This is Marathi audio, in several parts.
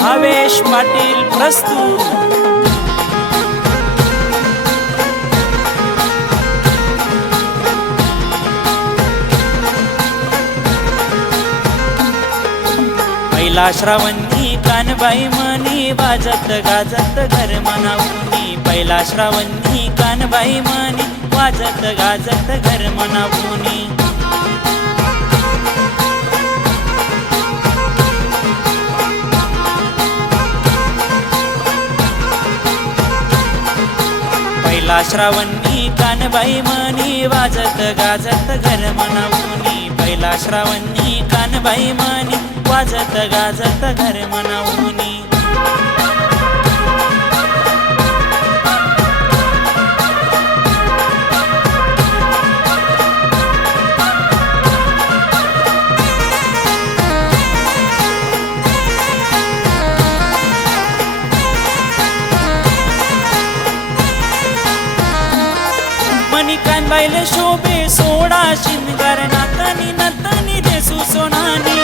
भावेश पाटील प्रस्तुत। पहिला श्रावणी कानबाई म्हणी वाजत गाजत घर मनावूनी। पहिला श्रावणी कानबाई म्हणी वाजत गाजत घर मनावूनी। पहिला श्रावणी कानबाई म्हणी वाजत गाजत घर मनावूनी। पहिला श्रावणी कानबाई म्हणी वाजत गाजत घर मनावूनी। मनी कानबाईले शोभे सोडा शिंगार नातनी नतनी देसू सोनानी।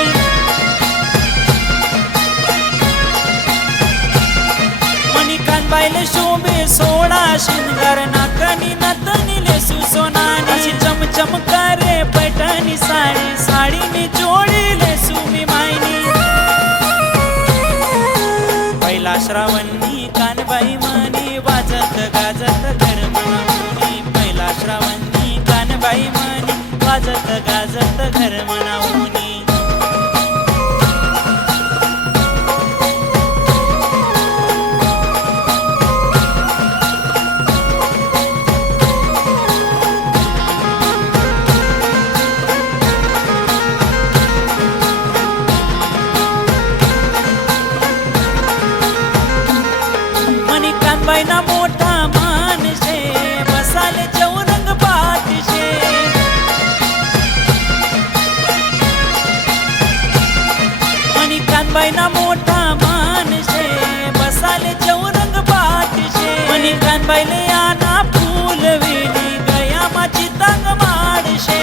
मनी कानबाईले शोभे सोडा शिंगार नातनी नतनी लेसू सोनानी। अशी चमचम करे पैठणी साडी साडीने जोडी लेसू मी मायनी। पहिला श्रावणी कानबाई म्हणी वाजत गाजत घर मनावूनी। पहिला श्रावणी कानबाई म्हणी वाजत गाजत घर मनावूनी। मनी कानबाईना मोठा मानशे बसाले चौरंग पाठशे। मनी कानबाईना मोठा मानशे बसाले चौरंग पाठशे। मनी कानबाईले आना फूल वेली गया माची तंग माडशे।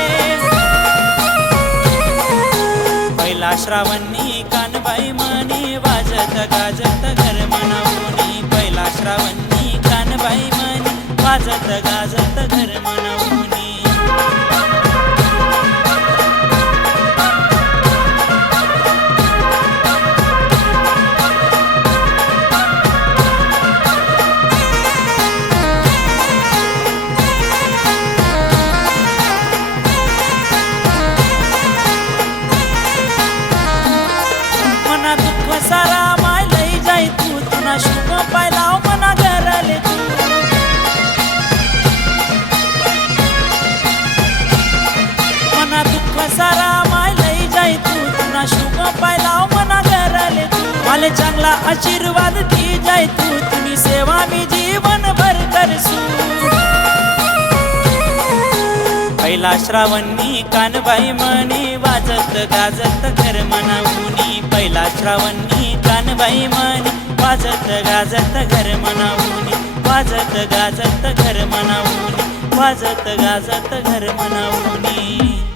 पहिला श्रावणी कानबाई म्हणी वाजत गाजत घर मनावूनी। पहिला श्रावणी कानबाई म्हणी वाजत गाजत घर मनावूनी। मना दुःख सारा माय लई जाई तू तुना शुभ पायलाव मना घरले तू। मना दुःख सारा माय लई जाई तू तुना शुभ पायलाव मना घरले तू। माले चांगला आशीर्वाद दी जाई तू तुनी सेवा मी जीवन भर करसू। पहिला श्रावणी कानबाई म्हणी वाजत गाजत घर मनावूनी। पहिला श्रावणी कानबाई म्हणी वाजत गाजत घर मनावूनी। वाजत गाजत घर मनावूनी। वाजत गाजत घर मनावूनी।